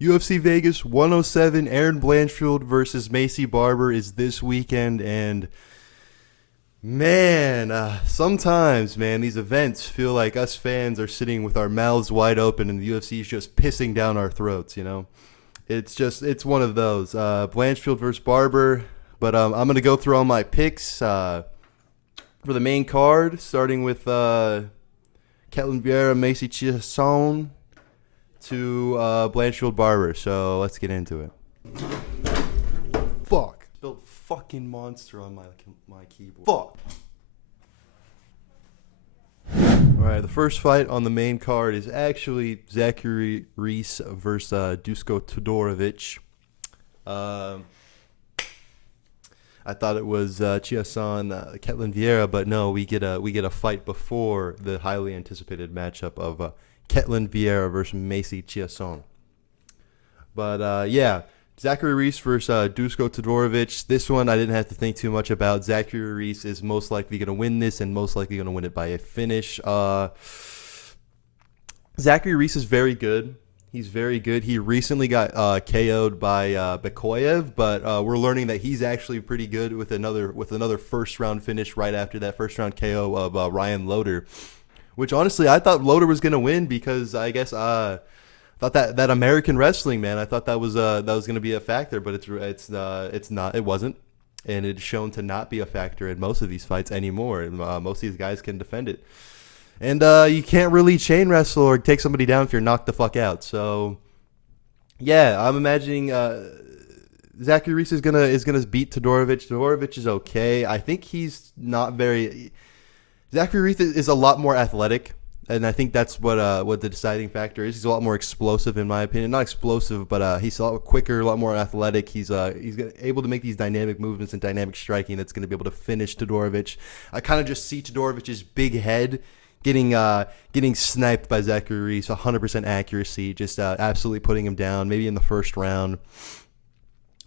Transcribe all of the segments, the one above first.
UFC Vegas 107, Erin Blanchfield versus Maycee Barber is this weekend, and man, sometimes, man, these events feel like us fans are sitting with our mouths wide open and the UFC is just pissing down our throats, you know? It's one of those. Blanchfield versus Barber, but I'm going to go through all my picks for the main card, starting with Ketlin Vieira, Maycee Chiasson to Blanchfield Barber. So let's get into it. Fuck. Spelled fucking monster on my keyboard. Fuck. Alright, the first fight on the main card is actually Zachary Reese versus Dusko Todorovic. I thought it was Chiasson, Ketlin Vieira, but no, we get a fight before the highly anticipated matchup of Ketlin Vieira versus Maycee Chiasson. But yeah, Zachary Reese versus Dusko Todorovic. This one I didn't have to think too much about. Zachary Reese is most likely going to win this and most likely going to win it by a finish. Zachary Reese is very good. He's very good. He recently got KO'd by Bekoyev, but we're learning that he's actually pretty good with another first round finish right after that first round KO of Ryan Loder. Which honestly, I thought Loder was gonna win because I guess thought that American wrestling, man, I thought that was gonna be a factor, but it's not. It wasn't, and it's shown to not be a factor in most of these fights anymore. Most of these guys can defend it, and you can't really chain wrestle or take somebody down if you're knocked the fuck out. So yeah, I'm imagining Zachary Reese is gonna beat Todorovic. Todorovic is okay. I think he's not very. Zachary Reese is a lot more athletic, and I think that's what the deciding factor is. He's a lot more explosive, in my opinion. Not explosive, but he's a lot quicker, a lot more athletic. He's able to make these dynamic movements and dynamic striking that's going to be able to finish Todorovic. I kind of just see Todorovic's big head getting sniped by Zachary Reese, 100% accuracy, just absolutely putting him down, maybe in the first round.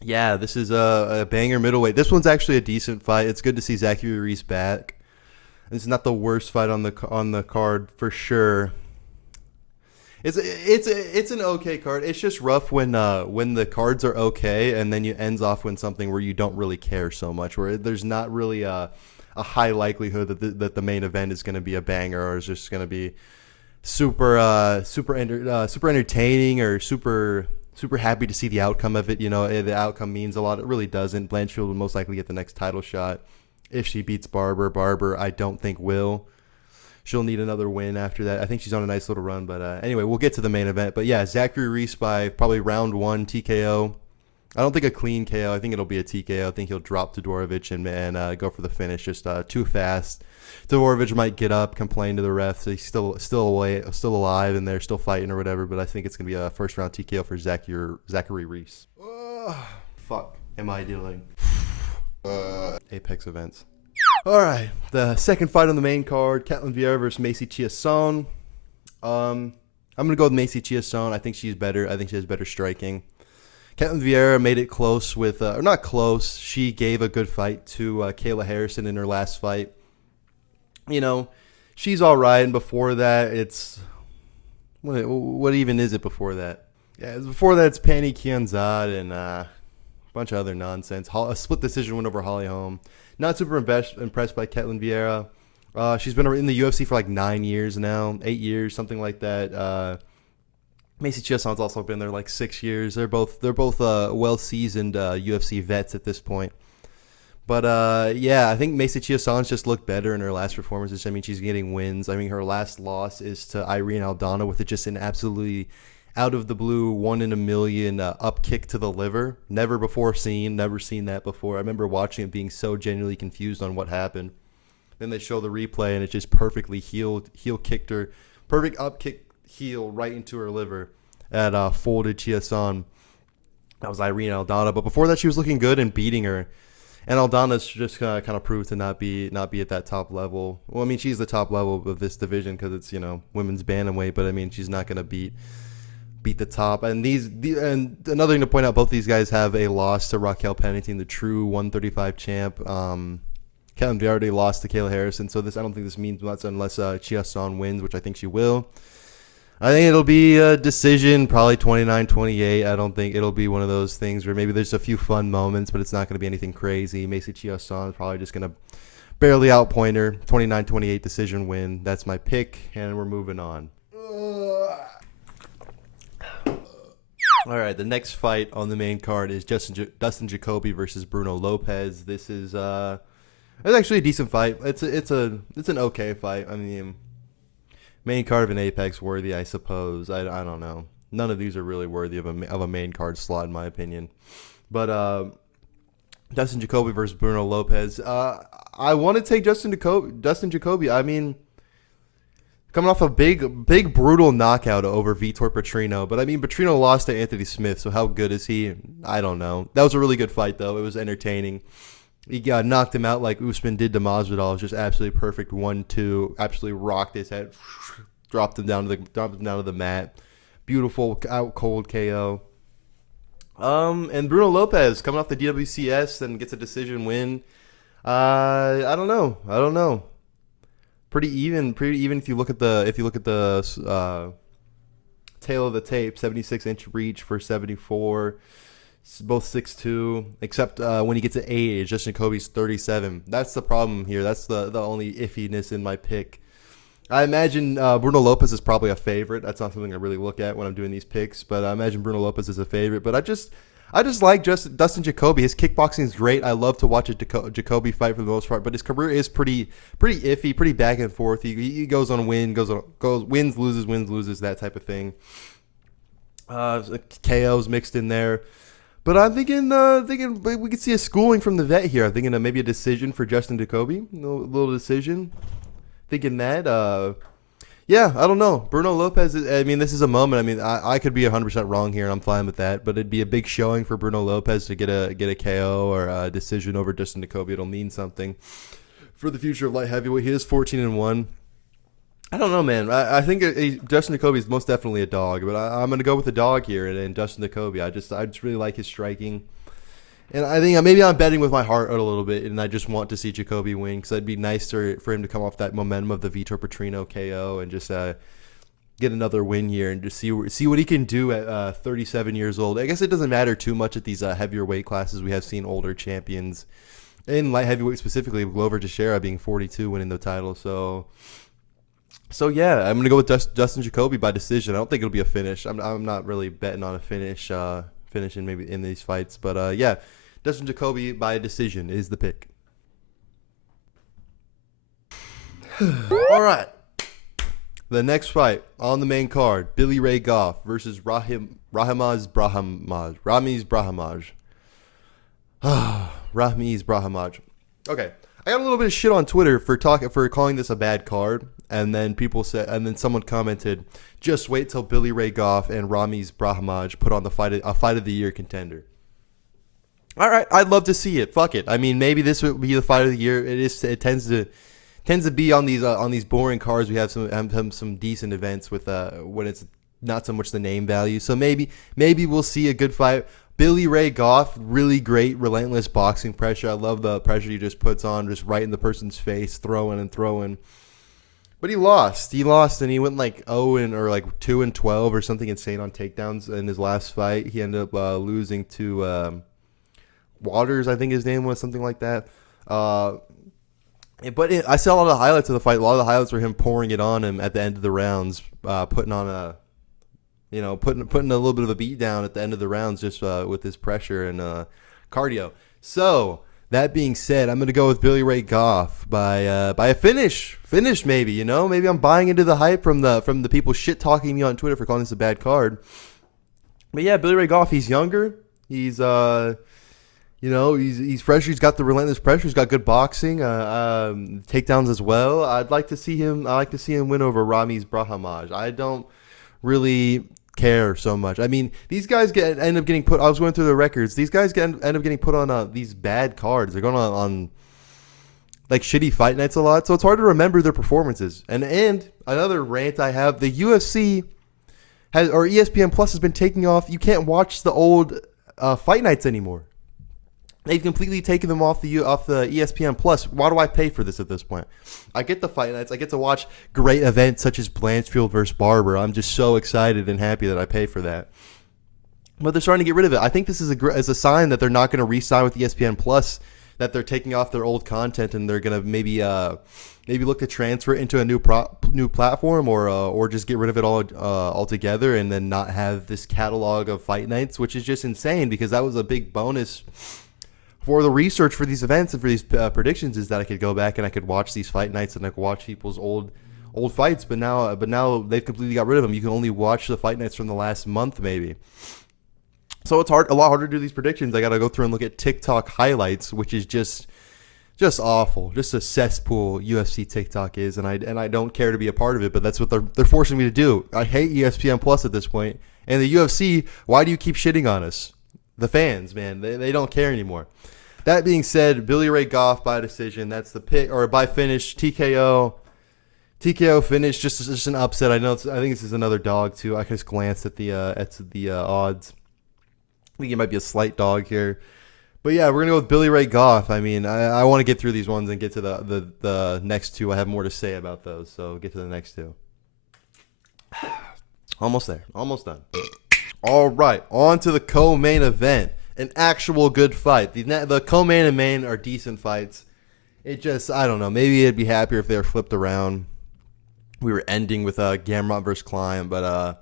Yeah, this is a banger middleweight. This one's actually a decent fight. It's good to see Zachary Reese back. This is not the worst fight on the card for sure. It's an okay card. It's just rough when the cards are okay and then you ends off with something where you don't really care so much, where there's not really a high likelihood that the main event is going to be a banger or is just going to be super entertaining or super happy to see the outcome of it. You know, the outcome means a lot. It really doesn't. Blanchfield will most likely get the next title shot. If she beats Barber, I don't think will. She'll need another win after that. I think she's on a nice little run. But anyway, we'll get to the main event. But yeah, Zachary Reese by probably round 1 TKO. I don't think a clean KO. I think it'll be a TKO. I think he'll drop Todorovic and go for the finish. Just too fast. Todorovic might get up, complain to the refs. He's still alive, and they're still fighting or whatever. But I think it's going to be a first round TKO for Zachary Reese. Fuck am I doing? Apex events. All right, the second fight on the main card: Ketlin Vieira versus Maycee Chiasson. I'm gonna go with Maycee Chiasson. I think she's better. I think she has better striking. Ketlin Vieira made it close with, or not close. She gave a good fight to Kayla Harrison in her last fight. You know, she's all right. And before that, it's what even is it before that? Yeah, before that, it's Pannie Kianzad and bunch of other nonsense. A split decision win over Holly Holm. Not super impressed by Ketlin Vieira. She's been in the UFC for like 9 years now, 8 years, something like that. Maycee Chiasson's also been there like 6 years. They're both well seasoned UFC vets at this point. But yeah, I think Maycee Chiasson's just looked better in her last performances. I mean, she's getting wins. I mean, her last loss is to Irene Aldana with just an absolutely out of the blue, 1 in a million up kick to the liver. Never seen that before. I remember watching it being so genuinely confused on what happened. Then they show the replay and it just perfectly heel kicked her, perfect up kick heel right into her liver at folded Chiasson. That was Irene Aldana. But before that, she was looking good and beating her. And Aldana's just kind of proved to not be at that top level. Well, I mean, she's the top level of this division because it's, you know, women's bantamweight. But I mean, she's not going to beat the top. And and another thing to point out, both these guys have a loss to Raquel Pennington, the true 135 champ. Ketlin Vieira already lost to Kayla Harrison, so I don't think this means much unless Chiasson wins, which I think she will. I think it'll be a decision, probably 29-28. I don't think it'll be one of those things where maybe there's a few fun moments, but it's not going to be anything crazy. Maycee Chiasson is probably just going to barely outpoint her. 29-28 decision win. That's my pick, and we're moving on. All right, the next fight on the main card is Dustin Jacoby versus Bruno Lopez. This is it's actually a decent fight. It's an okay fight. I mean, main card of an Apex worthy, I suppose. I don't know. None of these are really worthy of a main card slot, in my opinion. But Dustin Jacoby versus Bruno Lopez. I want to take Dustin Jacoby. I mean, coming off a big brutal knockout over Vitor Petrino. But I mean, Petrino lost to Anthony Smith, so how good is he? I don't know. That was a really good fight, though. It was entertaining. He knocked him out like Usman did to Masvidal. It was just absolutely perfect 1-2. Absolutely rocked his head. Dropped him down to the mat. Beautiful out cold KO. And Bruno Lopez coming off the DWCS and gets a decision win. I don't know. Pretty even if you look at the tail of the tape. 76-inch reach for 74. Both 6'2", except when he gets to age, Justin Jacoby's 37. That's the problem here. That's the only iffiness in my pick. I imagine Bruno Lopez is probably a favorite. That's not something I really look at when I'm doing these picks, but I imagine Bruno Lopez is a favorite. But I just like Dustin Jacoby. His kickboxing is great. I love to watch a Jacoby fight for the most part, but his career is pretty iffy, pretty back and forth. He goes on wins, wins, loses, that type of thing. KOs mixed in there. But I'm thinking we could see a schooling from the vet here. I'm thinking maybe a decision for Justin Jacoby, a little decision. Thinking that, yeah, I don't know. Bruno Lopez, I mean, this is a moment. I mean, I could be 100% wrong here, and I'm fine with that. But it'd be a big showing for Bruno Lopez to get a KO or a decision over Justin Jacoby. It'll mean something for the future of light heavyweight. He is 14-1. I don't know, man. I think Justin Jacoby is most definitely a dog, but I'm going to go with the dog here and Justin Jacoby. I just really like his striking. And I think maybe I'm betting with my heart a little bit, and I just want to see Jacoby win because it'd be nice for him to come off that momentum of the Vitor Petrino KO and just get another win here and just see what he can do at 37 years old. I guess it doesn't matter too much at these heavier weight classes. We have seen older champions in light heavyweight specifically, Glover Teixeira being 42 winning the title. So yeah, I'm gonna go with Dustin Jacoby by decision. I don't think it'll be a finish. I'm not really betting on a finishing maybe in these fights, but yeah, Dustin Jacoby by decision is the pick. All right, the next fight on the main card: Billy Ray Goff versus Ramiz Brahimaj. Ramiz Brahimaj. Okay. I got a little bit of shit on Twitter for calling this a bad card, and then someone commented, "Just wait till Billy Ray Goff and Ramiz Brahimaj put on a fight of the year contender." All right, I'd love to see it. Fuck it. I mean, maybe this would be the fight of the year. It tends to be on these boring cards. We have some decent events with when it's not so much the name value. So maybe we'll see a good fight. Billy Ray Goff, really great, relentless boxing pressure. I love the pressure he just puts on, just right in the person's face, throwing. But he lost, and he went like 2-12 or something insane on takedowns in his last fight. He ended up losing to Waters, I think his name was, something like that. But I saw a lot of the highlights of the fight. A lot of the highlights were him pouring it on him at the end of the rounds, putting a little bit of a beat down at the end of the rounds just with his pressure and cardio. So that being said, I'm going to go with Billy Ray Goff by a finish maybe. Maybe I'm buying into the hype from the people shit talking me on Twitter for calling this a bad card. But yeah, Billy Ray Goff, he's younger. He's he's fresh. He's got the relentless pressure. He's got good boxing, takedowns as well. I'd like to see him. I like to see him win over Ramiz Brahimaj. I don't really care so much. I mean, these guys end up getting put. I was going through the records. These guys end up getting put on these bad cards. They're going on like shitty fight nights a lot, so it's hard to remember their performances. And another rant I have: the UFC or ESPN Plus has been taking off. You can't watch the old fight nights anymore. They've completely taken them off the ESPN Plus. Why do I pay for this at this point? I get the fight nights. I get to watch great events such as Blanchfield versus Barber. I'm just so excited and happy that I pay for that. But they're starting to get rid of it. I think this is a sign that they're not going to re-sign with ESPN Plus, that they're taking off their old content and they're going to maybe look to transfer it into a new platform or just get rid of it all altogether and then not have this catalog of fight nights, which is just insane because that was a big bonus for the research for these events and for these predictions, is that I could go back and I could watch these fight nights and I could watch people's old fights. But now they've completely got rid of them. You can only watch the fight nights from the last month maybe. So it's a lot harder to do these predictions. I got to go through and look at TikTok highlights, which is just awful. Just a cesspool UFC TikTok is, and I don't care to be a part of it, but that's what they're forcing me to do. I hate ESPN Plus at this point. And the UFC, why do you keep shitting on us? The fans, man, they don't care anymore. That being said, Billy Ray Goff by decision. That's the pick, or by finish. TKO finish. Just an upset. I think this is another dog too. I just glanced at the odds. I think it might be a slight dog here, but yeah, we're gonna go with Billy Ray Goff. I mean, I want to get through these ones and get to the next two. I have more to say about those, so get to the next two. Almost there. Almost done. All right, on to the co-main event. An actual good fight. The co-main and main are decent fights. It just, I don't know. Maybe I'd be happier if they were flipped around. We were ending with Gamrot versus Klein, but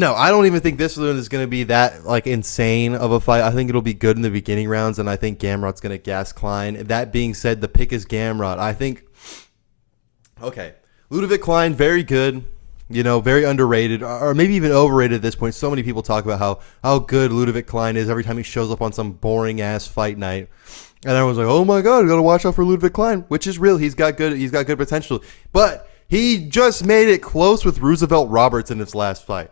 no, I don't even think this one is going to be that like insane of a fight. I think it'll be good in the beginning rounds, and I think Gamrot's going to gas Klein. That being said, the pick is Gamrot. I think, okay, Ludovic Klein, very good. Very underrated, or maybe even overrated at this point. So many people talk about how good Ludovic Klein is every time he shows up on some boring-ass fight night. And everyone's like, oh my God, you got to watch out for Ludovic Klein, which is real. He's got good potential. But he just made it close with Roosevelt Roberts in his last fight.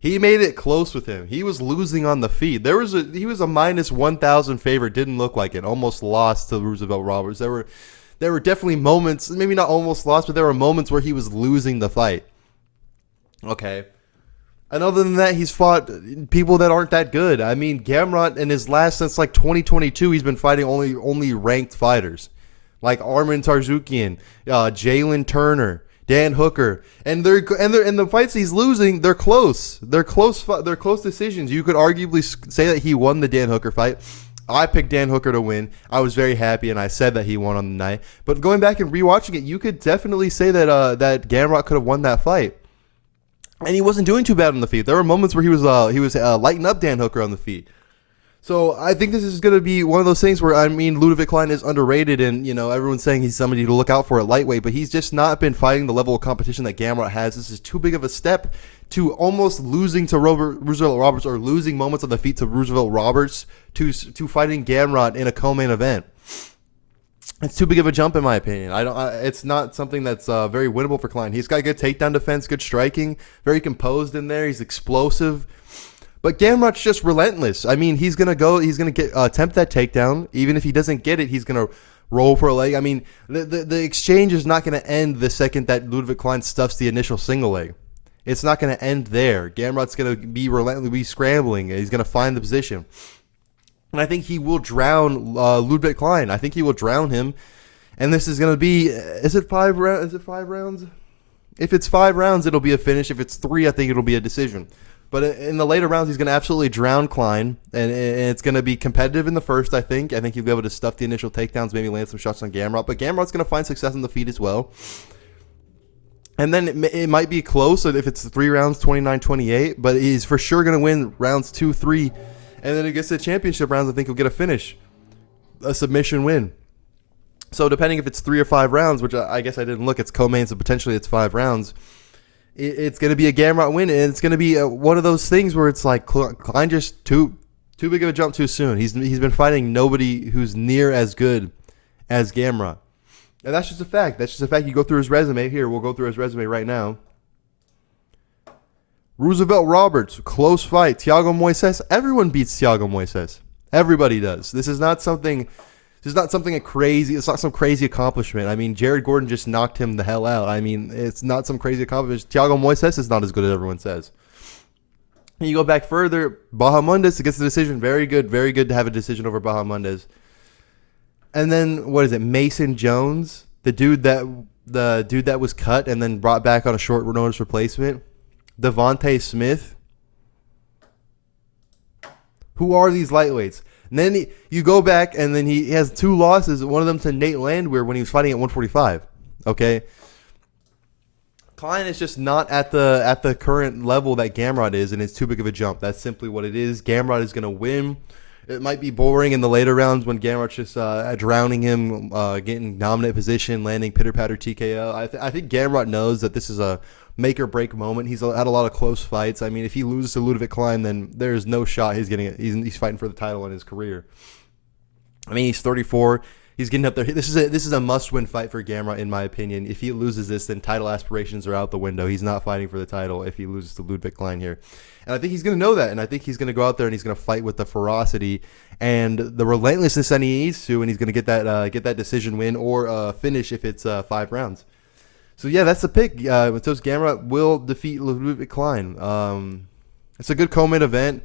He made it close with him. He was losing on the feet. He was a minus 1,000 favorite. Didn't look like it. Almost lost to Roosevelt Roberts. There were definitely moments, maybe not almost lost, but there were moments where he was losing the fight. Okay. And other than that, he's fought people that aren't that good. I mean, Gamrot in his last, since like 2022, he's been fighting only ranked fighters. Like Arman Tarzukian, Jalen Turner, Dan Hooker. And the fights he's losing, they're close. They're close decisions. You could arguably say that he won the Dan Hooker fight. I picked Dan Hooker to win. I was very happy, and I said that he won on the night. But going back and rewatching it, you could definitely say that Gamrot could have won that fight. And he wasn't doing too bad on the feet. There were moments where he was lighting up Dan Hooker on the feet. So I think this is going to be one of those things where, I mean, Ludovic Klein is underrated, and everyone's saying he's somebody to look out for at lightweight, but he's just not been fighting the level of competition that Gamrot has. This is too big of a step to almost losing to Roosevelt Roberts, or losing moments on the feet to Roosevelt Roberts, to fighting Gamrot in a co-main event. It's too big of a jump, in my opinion. It's not something that's very winnable for Klein. He's got good takedown defense, good striking, very composed in there. He's explosive, but Gamrot's just relentless. I mean, he's gonna attempt that takedown. Even if he doesn't get it, he's gonna roll for a leg. I mean, the exchange is not gonna end the second that Ludovic Klein stuffs the initial single leg. It's not gonna end there. Gamrot's gonna be relentlessly scrambling. He's gonna find the position. And I think he will drown Ludovic Klein. I think he will drown him. And this is going to be, is it 5 rounds? If it's 5 rounds, it'll be a finish. If it's 3, I think it'll be a decision. But in the later rounds, he's going to absolutely drown Klein. And it's going to be competitive in the first, I think. I think he'll be able to stuff the initial takedowns, maybe land some shots on Gamrot. But Gamrot's going to find success on the feet as well. And then it might be close if it's 3 rounds, 29-28. But he's for sure going to win rounds 2, 3. And then it gets to the championship rounds, I think he'll get a finish, a submission win. So depending if it's 3 or 5 rounds, which I guess I didn't look, it's co-main, so potentially it's 5 rounds. It's going to be a Gamrot win, and it's going to be one of those things where it's like Klein just too big of a jump too soon. He's been fighting nobody who's near as good as Gamrot. And that's just a fact. You go through his resume. Here, we'll go through his resume right now. Roosevelt Roberts, close fight. Thiago Moises, everyone beats Thiago Moises. Everybody does. This is not something crazy. It's not some crazy accomplishment. I mean, Jared Gordon just knocked him the hell out. I mean, it's not some crazy accomplishment. Thiago Moises is not as good as everyone says. And you go back further, Bahamondes gets the decision. Very good to have a decision over Bahamondes. And then what is it? Mason Jones, the dude that was cut and then brought back on a short notice replacement. Devontae Smith. Who are these lightweights? And then you go back and then he has 2 losses. One of them to Nate Landwehr when he was fighting at 145. Okay. Klein is just not at the current level that Gamrot is, and it's too big of a jump. That's simply what it is. Gamrot is going to win. It might be boring in the later rounds when Gamrot's just drowning him, getting dominant position, landing pitter-patter TKO. I think Gamrot knows that this is a make-or-break moment. He's had a lot of close fights. I mean, if he loses to Ludovic Klein, then there's no shot he's getting it. He's fighting for the title in his career. I mean, he's 34. He's getting up there. This is a must-win fight for Gamrot, in my opinion. If he loses this, then title aspirations are out the window. He's not fighting for the title if he loses to Ludwig Klein here. And I think he's going to know that, and I think he's going to go out there and he's going to fight with the ferocity and the relentlessness that he needs to, and he's going to get that decision win or finish if it's 5 rounds. So, yeah, that's the pick. Matheus Gamrot will defeat Ludwig Klein. It's a good co-main event.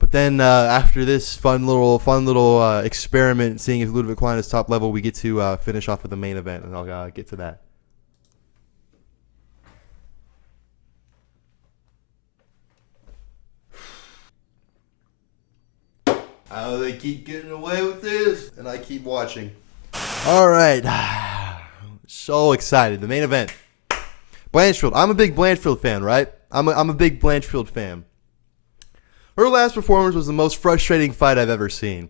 But then after this fun little experiment, seeing if Ludwig Klein is top level, we get to finish off with the main event, and I'll get to that. How they keep getting away with this, and I keep watching. All right, so excited. The main event, Blanchfield. I'm a big Blanchfield fan, right? I'm a big Blanchfield fan. Her last performance was the most frustrating fight I've ever seen.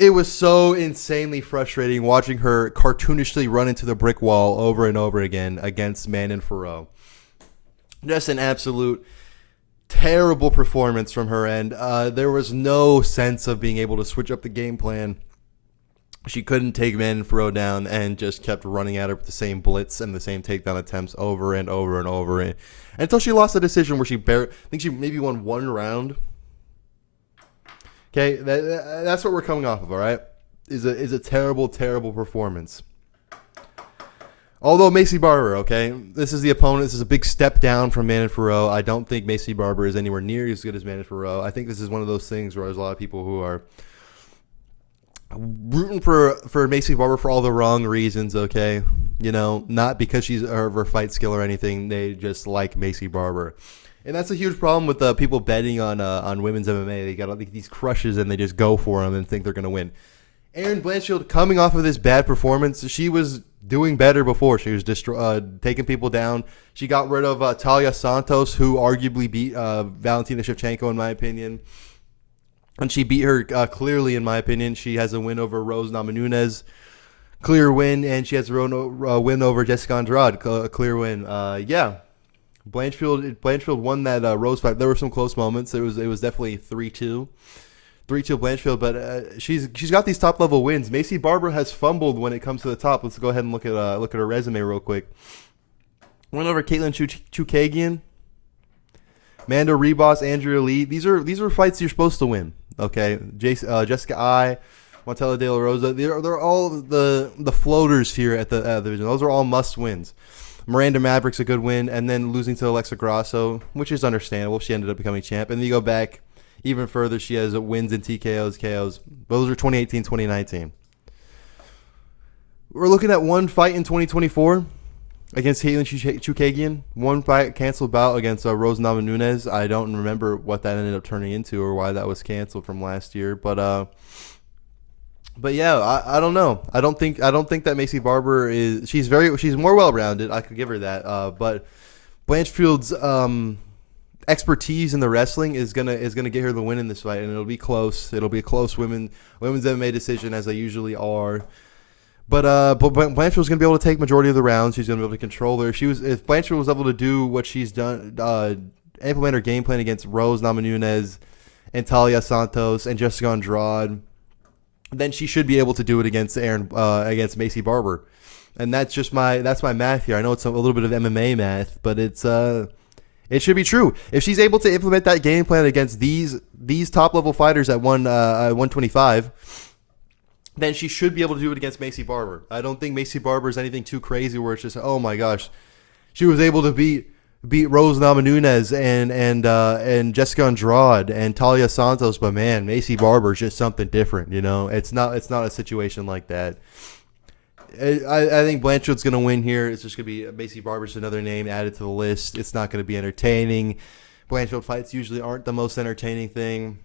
It was so insanely frustrating watching her cartoonishly run into the brick wall over and over again against Manon Fiorot. Just an absolute terrible performance from her end. There was no sense of being able to switch up the game plan. She couldn't take Manon Fiorot down and just kept running at her with the same blitz and the same takedown attempts over and over and over. Until she lost a decision where I think she maybe won 1 round. Okay, that's what we're coming off of, all right? Is a terrible, terrible performance. Although Maycee Barber, okay, this is the opponent. This is a big step down from Manon Fiorot. I don't think Maycee Barber is anywhere near as good as Manon Fiorot. I think this is one of those things where there's a lot of people who are rooting for Maycee Barber for all the wrong reasons, okay? You know, not because she's her fight skill or anything. They just like Maycee Barber. And that's a huge problem with people betting on women's MMA. They got these crushes and they just go for them and think they're going to win. Erin Blanchfield, coming off of this bad performance, she was doing better before. She was taking people down. She got rid of Talia Santos, who arguably beat Valentina Shevchenko, in my opinion. And she beat her clearly, in my opinion. She has a win over Rose Namajunas. Clear win. And she has a win over Jessica Andrade. Clear win. Yeah. Blanchfield won that Rose fight. There were some close moments. It was definitely 3-2. 3-2 Blanchfield, but she's got these top level wins. Maycee Barber has fumbled when it comes to the top. Let's go ahead and look at her resume real quick. Went over Caitlin Chukagian, Manda Rebos, Andrea Lee. These are fights you're supposed to win. Okay, Jessica I, Montella De La Rosa. They're all the floaters here at the division. Those are all must wins. Miranda Maverick's a good win, and then losing to Alexa Grasso, which is understandable. She ended up becoming champ, and then you go back even further. She has wins in TKOs, KOs. Those are 2018, 2019. We're looking at one fight in 2024 against Caitlin Chukagian. One fight canceled bout against Rose Namajunas. I don't remember what that ended up turning into or why that was canceled from last year. But yeah, I don't know. I don't think that Maycee Barber is. She's more well rounded. I could give her that. But Blanchfield's expertise in the wrestling is gonna get her the win in this fight, and it'll be close. It'll be a close women's MMA decision, as they usually are. But Blanchfield's gonna be able to take majority of the rounds. She's gonna be able to control her. If Blanchfield was able to do what she's done, implement her game plan against Rose Namajunas and Talia Santos and Jessica Andrade, then she should be able to do it against against Maycee Barber. And that's my math here. I know it's a little bit of MMA math, but it should be true. If she's able to implement that game plan against these top level fighters at 125, then she should be able to do it against Maycee Barber. I don't think Maycee Barber is anything too crazy where it's just, oh my gosh, she was able to beat beat Rose Namajunas and Jessica Andrade and Talia Santos, but man, Maycee Barber is just something different. You know, it's not a situation like that. I think Blanchfield's going to win here. It's just going to be Maycee Barber's another name added to the list. It's not going to be entertaining. Blanchfield fights usually aren't the most entertaining thing.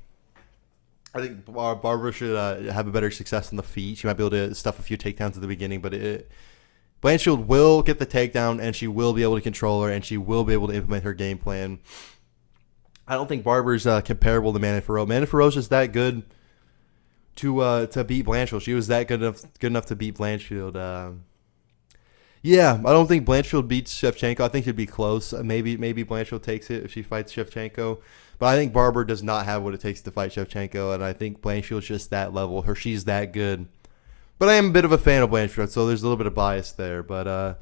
I think Barber should have a better success on the feet. She might be able to stuff a few takedowns at the beginning, but Blanchfield will get the takedown, and she will be able to control her, and she will be able to implement her game plan. I don't think Barber's comparable to Manny Ferrell. Manny Ferrell's just that good to beat Blanchfield. She was that good enough to beat Blanchfield. Yeah, I don't think Blanchfield beats Shevchenko. I think it'd be close. Maybe Blanchfield takes it if she fights Shevchenko. But I think Barber does not have what it takes to fight Shevchenko, and I think Blanchfield's just that level. She's that good. But I am a bit of a fan of Blanchfield, so there's a little bit of bias there. But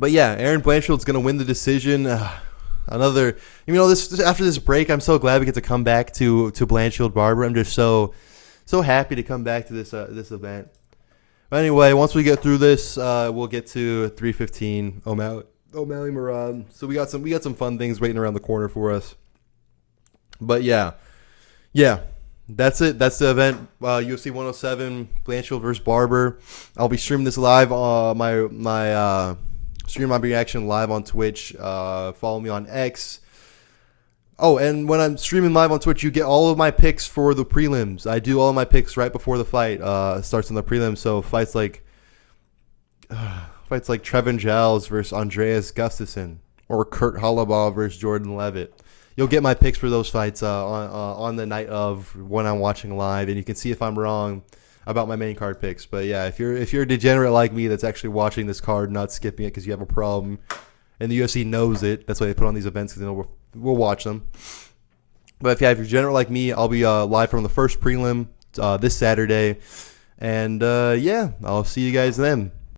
yeah, Erin Blanchfield's gonna win the decision. This after this break, I'm so glad we get to come back to Blanchfield Barber. I'm just so happy to come back to this event. But anyway, once we get through this, we'll get to 315 O'Malley Murad. So we got some fun things waiting around the corner for us. But yeah, that's it. That's the event. UFC 107, Blanchfield versus Barber. I'll be streaming this live. Stream my reaction live on Twitch. Follow me on X. Oh, and when I'm streaming live on Twitch, you get all of my picks for the prelims. I do all of my picks right before the fight starts on the prelims. So fights like Trevin Giles versus Andreas Gustafsson or Kurt Hollabaugh versus Jordan Levitt. You'll get my picks for those fights on the night of when I'm watching live, and you can see if I'm wrong about my main card picks. But yeah, if you're a degenerate like me that's actually watching this card, not skipping it because you have a problem, and the UFC knows it, that's why they put on these events because we'll watch them. But if you're degenerate like me, I'll be live from the first prelim this Saturday, and I'll see you guys then.